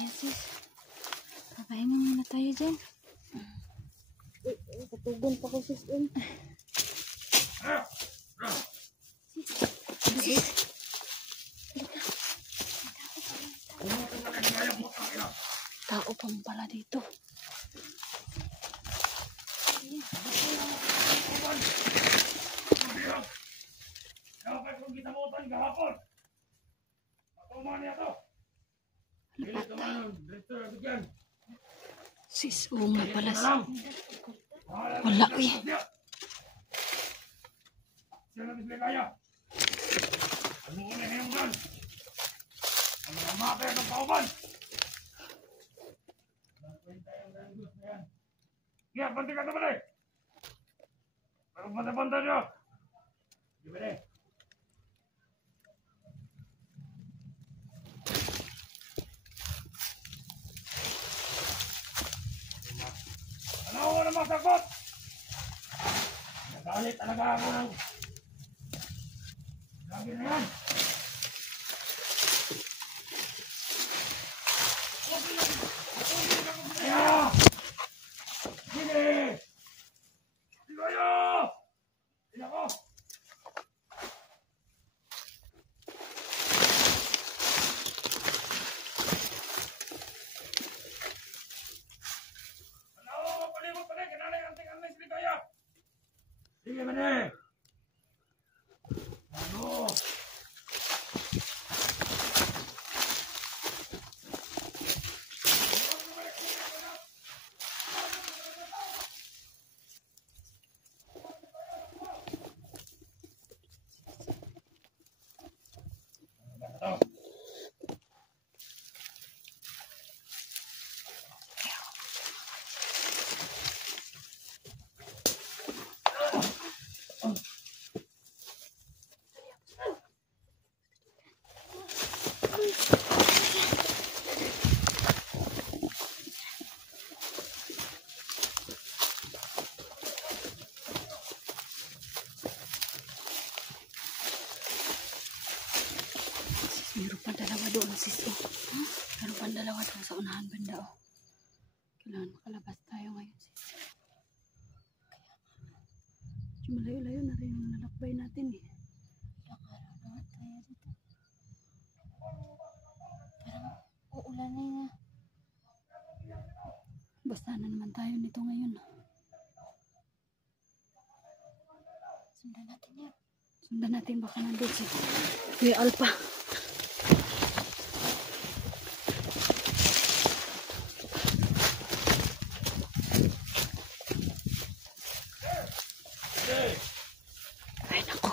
Ayan sis. Kakainin muna tayo dyan. Katugon pa ko sis. Sis. Tao pa pala dito. Sis, oo nga pala. Wala eh. Ya, bantu kata balik. Baru bantu dia. Gimana? Ano na masakot? Nagalit talaga ako ng lagi na yan. Ayan! Sige! Sige kayo! Sige ako! Sige, mane! Ano? Meron pa dalawa doon sis. Meron pa dalawa doon sa unahan banda. Kailangan makalabas tayo ngayon sis. Kaya malayo-layo na rin yung nalakbay natin eh. Nakaraw na tayo dito. Parang uulanin na. Basta na naman tayo nito ngayon. Sundan natin yan. Sundan natin baka nandun si Kuya Alpha. Ay nako.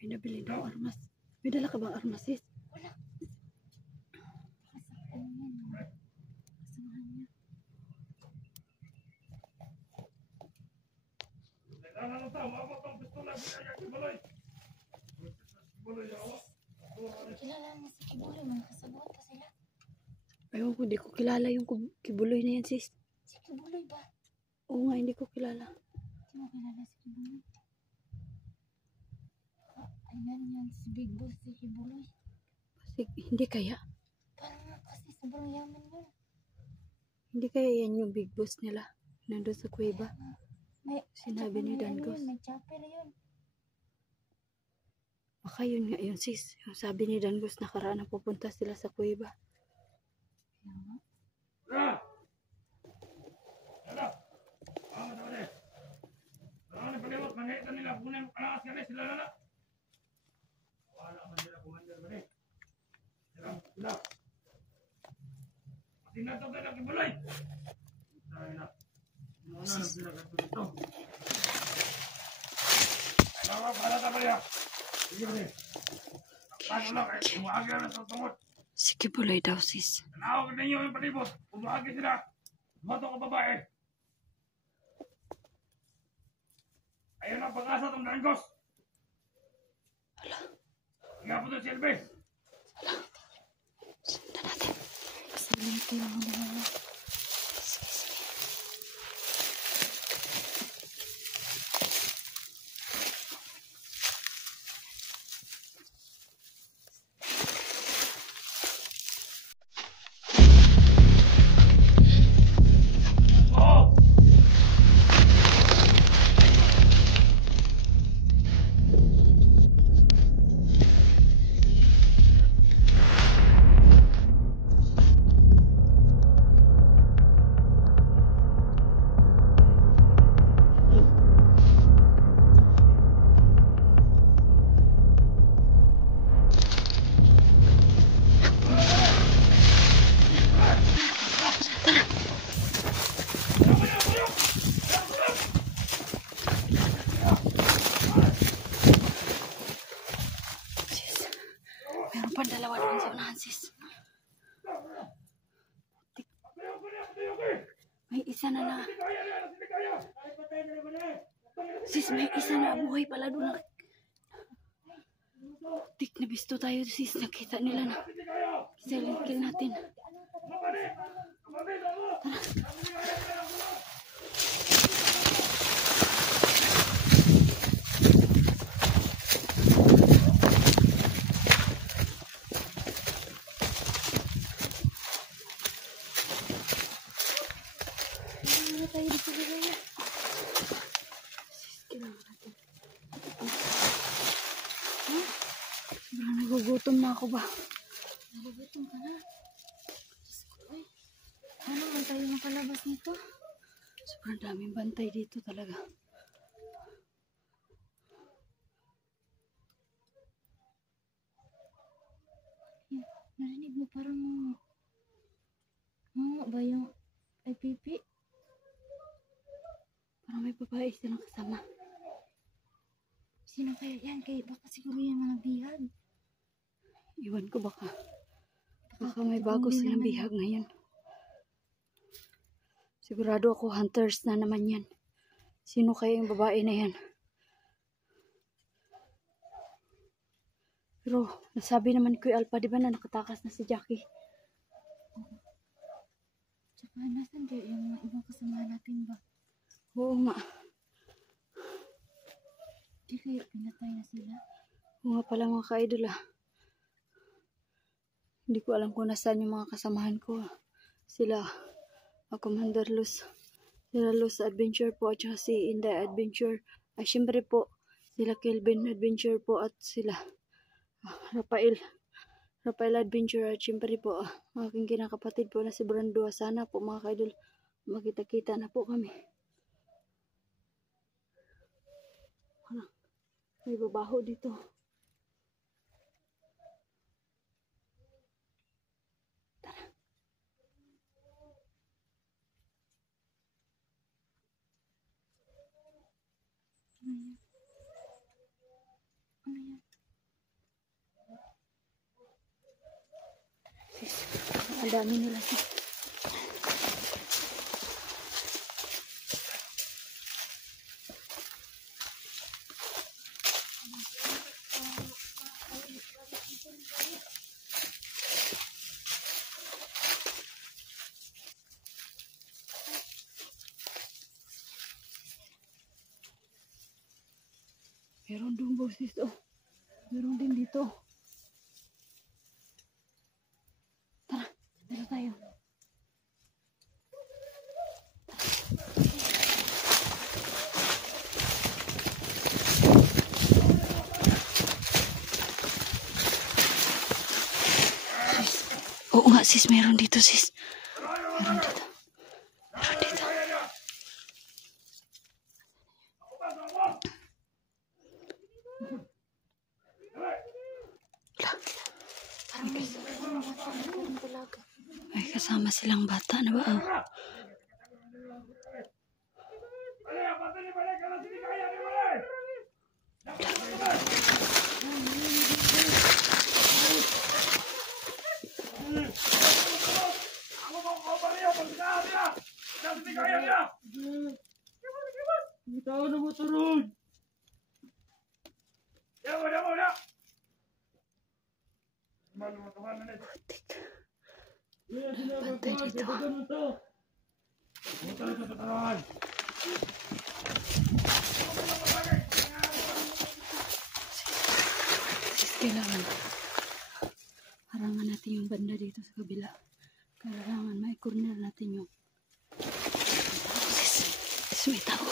May nabili daw armas. May dala ka bang armas sis? Wala. Kasama yan. Kasamahan niya. Kilala niya si Kibuloy. Mga kasabota sila. Ayaw ko, di ko kilala yung Kibuloy na yan sis. Si Kibuloy ba? Oo nga, hindi ko kilala. Hindi mo kilala si Kibuloy? Ayan yan, si Big Boss, si Kibuloy. Kasi hindi kaya. Parang kasi sobrang yaman yun. Hindi kaya yan yung big boss nila. Nandun sa kuweba. May, Sinabi ni Dangos. May chopper yun. Baka yun nga yun sis. Yung sabi ni Dangos nakaraan na pupunta sila sa kuweba. Kaya nga. Si Kibuloy daw sis. Tinawag ninyo yung palibot. Umagi sila. Bato ka babae. Ayun ang pag-asa itong Dangos. Hala. Nga po ito, Silvi. Lintil mo na lang. Sige. Meron pa dalawa doon sa unahan, sis. May isa na. Sis, may isa na buhay pala doon. Tik na bisto tayo, sis. Nakita nila na. Silent kill natin. Sobrang nagugutom na ako ba? Nagugutom ka na. Diyos ko, ay. Ano man tayo makalabas nito? Sobrang daming bantay dito talaga. Yan, narinig mo parang ba yung ay pipi? Parang may babae silang kasama. Sino kaya yan? Kaya baka siguro yan mga bihag. Iwan ko baka may bago silang bihag ngayon. Sigurado ako hunters na naman yan. Sino kaya yung babae na yan? Pero nasabi naman Kuya Alpha, di ba na nakatakas na si Jackie? Tsaka nasan kaya yung mga ibang kasama natin ba? Oo nga. Di kaya pinatay na sila? Oo nga pala mga ka-idol ah. Hindi ko alam kung nasaan yung mga kasamahan ko. Sila, Commander Luz. Sila Luz Adventure po at saka si Inday Adventure. Ay syempre po, sila Kelvin Adventure po at sila Rafael Adventure at syempre po aking kinakapatid po na si Brando. Sana po mga ka-idol makita-kita na po kami. May babaho dito. Tara. Ano yan? Ang dami nila sis. Meron doon boses oh. Meron din dito. Tara, dito tayo. Sis. Oo nga sis, meron dito sis. Meron dito. Meron dito. May kasama silang bata na ba? Oh. Tahu nama turun. Ya, udah. Malu teman ini. Bantay dito. Punta na sa tatawan. Sis, kailangan harangan natin yung banda dito sa kabila. Kailangan may corner natin yung sis, may tao.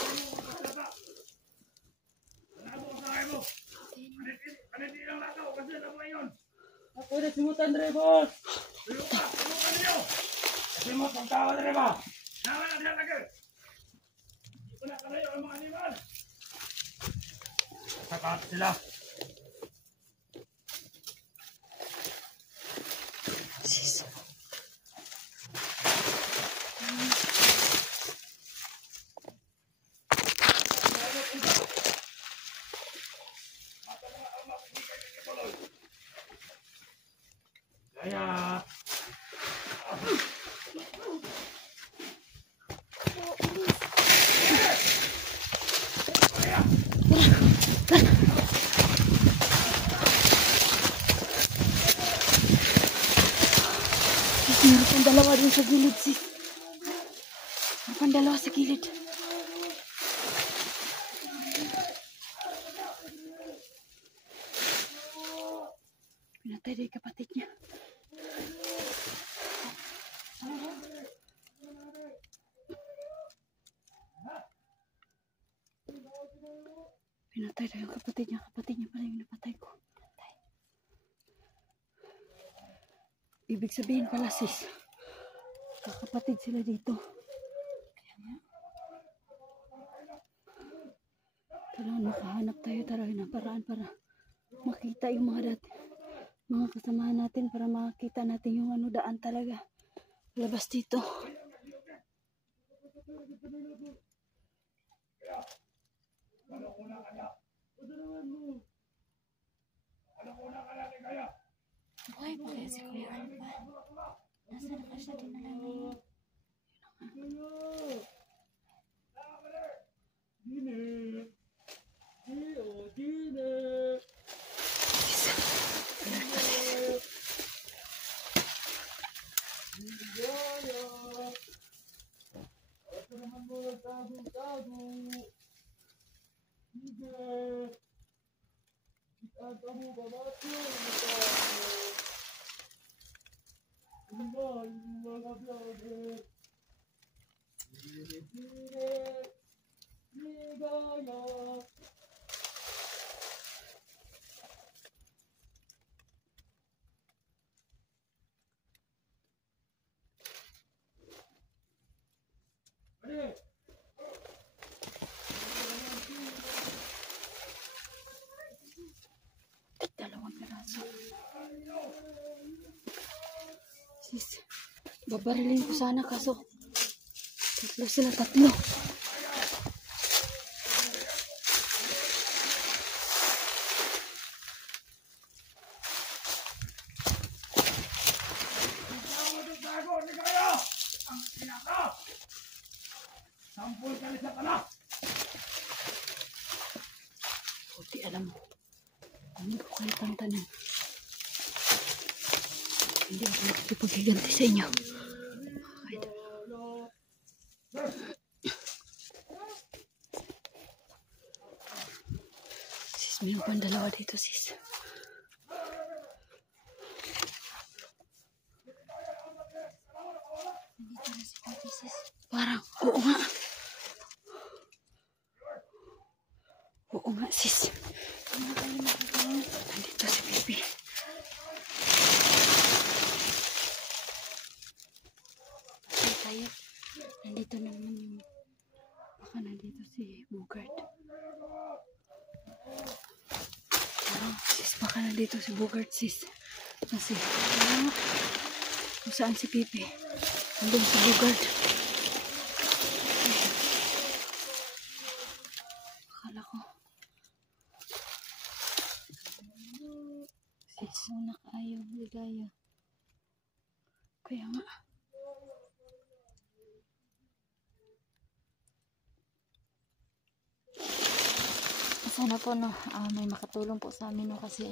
Ako na simutan dre, boss. Simutan niyo. Simut ang tawa dre ba? Naman na diyan lagi. Hindi ko na kalayo ang mga animal. Sakat sila. Sis. Kaya. Sis, meron pang dalawa dun sa gilid, sis. Meron pang dalawa sa gilid. Pinatay din kapatid niya. Pinatay daw yung kapatid niya. Kapatid niya pala yung napatay ko. Ibig sabihin pala, sis, kakapatid sila dito. Kailangan makahanap tayo talaga ng paraan para makita yung mga kasamahan natin, para makita natin yung daan talaga labas dito. Buhay pa kaya si Kuya Alba? Nasa na siya dinala ngayon? Dalawang piraso. Sis, babarilin ko sana kaso tatlo sila, tatlo. Sampul kali sa kana. Buti alam mo. Hindi ko kayo tantanan. Hindi ako makikipaghiganti sa inyo. Kahit sis, mayroon pang dalawa dito, sis. Nandito na si Pati, sis. Parang, oo nga. Oo nga, sis. Ano kayo nakakain? Nandito si Bibi. Ano tayo? Nandito naman yung... Baka nandito si Bogart. Sis, baka nandito si Bogart, sis. Kasi, kung saan si Pipi. Nandun si Bogart. Akala ko. Sis, muna ayaw, ligaya. Kaya nga. Sana po no, may makatulong po sa amin no kasi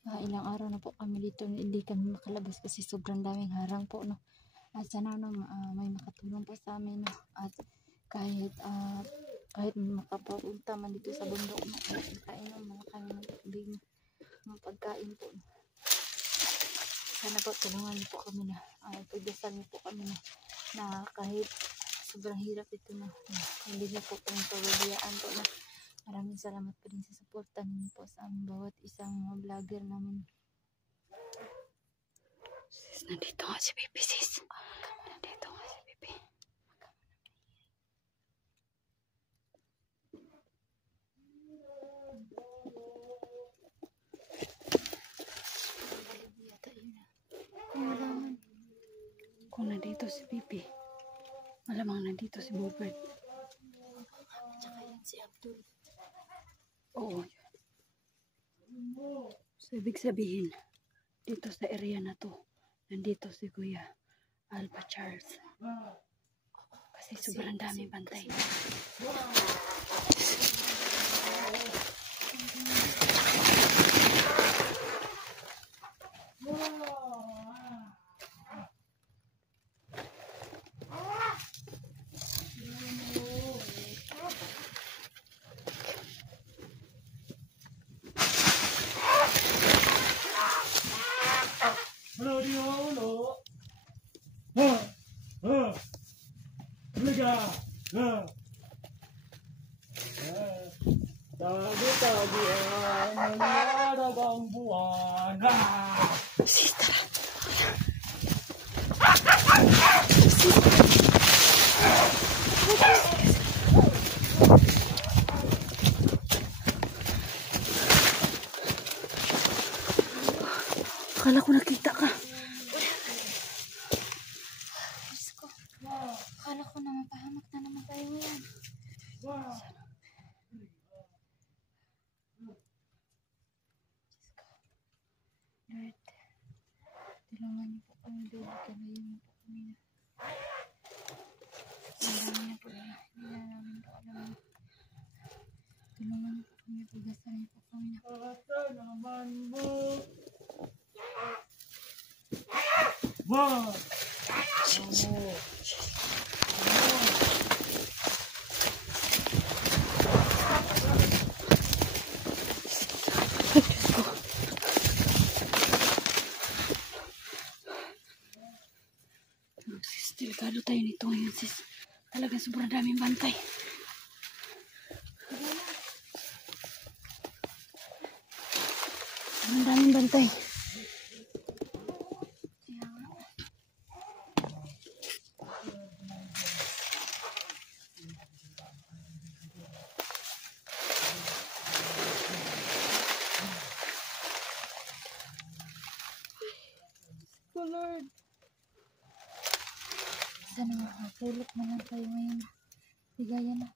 Ilang araw na po kami dito, hindi kami makalabas kasi sobrang daming harang po, no. At sana no, may makatulong po sa amin, no. At kahit makapunta man dito sa bundok, no, kainom mo kami ng tubig, ng pagkain po, no. Sana po tulungan niyo po kami na pagdasal niyo po kami na kahit sobrang hirap ito, no, hindi niyo po kami pababayaan po, no. Maraming salamat po din sa suporta ninyo po sa aming bawat isang mga vlogger namin. Sis, nandito nga si Pipi, sis. Nandito nga si Pipi. Kung nandito si Pipi, malamang nandito si Bobert. Tsaka yan si Abdul. Oo, yun. So, ibig sabihin, dito sa area na to, nandito si Kuya Alpha Charles. Kasi sobrang dami bantay. Hello, Diolo. Liga. Tagi-tagi ang naragang buwan. Sita. Akala ko nakita ka. Diyos ko. Akala ko naman pahamak na naman tayo ngayon. Lord, tulungan niyo po kami, Lord. Kalayin niyo po kami na. Tulungan niyo po na. Hindi na namin po alam. Tulungan niyo po kami. Pagdasan niyo po kami na. Asa naman mo. Wow! Sis, delikado tayo nito ngayon, sis. Talagang sobrang daming bantay. Sobrang daming bantay. Kaya nga. Oh Lord. Sana makatulog na lang tayo ngayon. Bigayan na.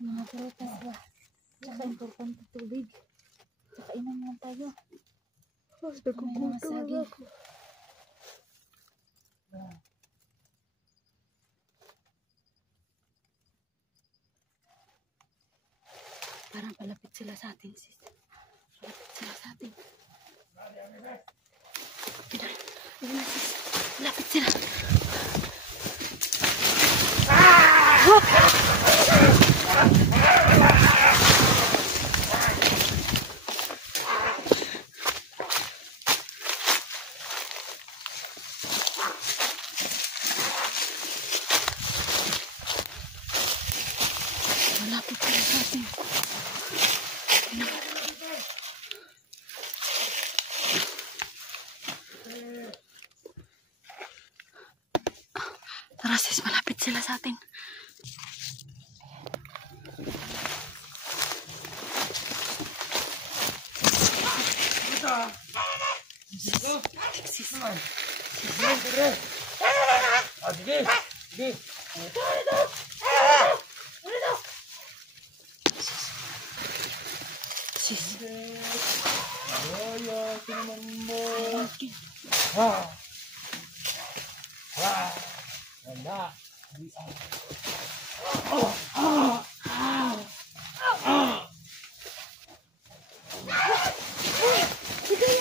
Mga prutas ba? Tsaka importante tubig. Tsaka inom lang tayo. May mga saging. Parang palapit sila sa atin, sis. Palapit sila sa atin. Ayun na, sis. Palapit sila. Malapit sila sa atin. Tara, sis, malapit sila sa atin. Sis. Sige. Sis. Ay, naman mo. Wala. Sige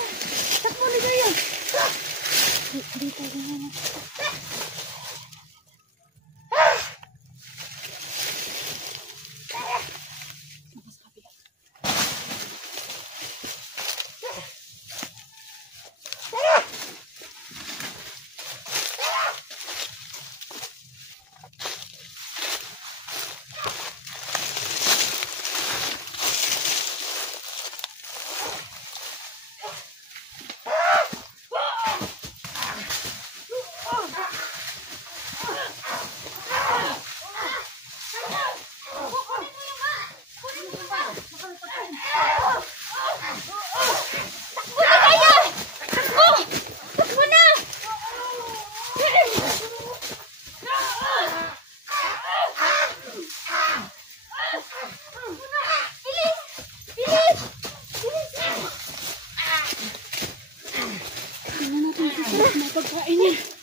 Mga pagkain yan.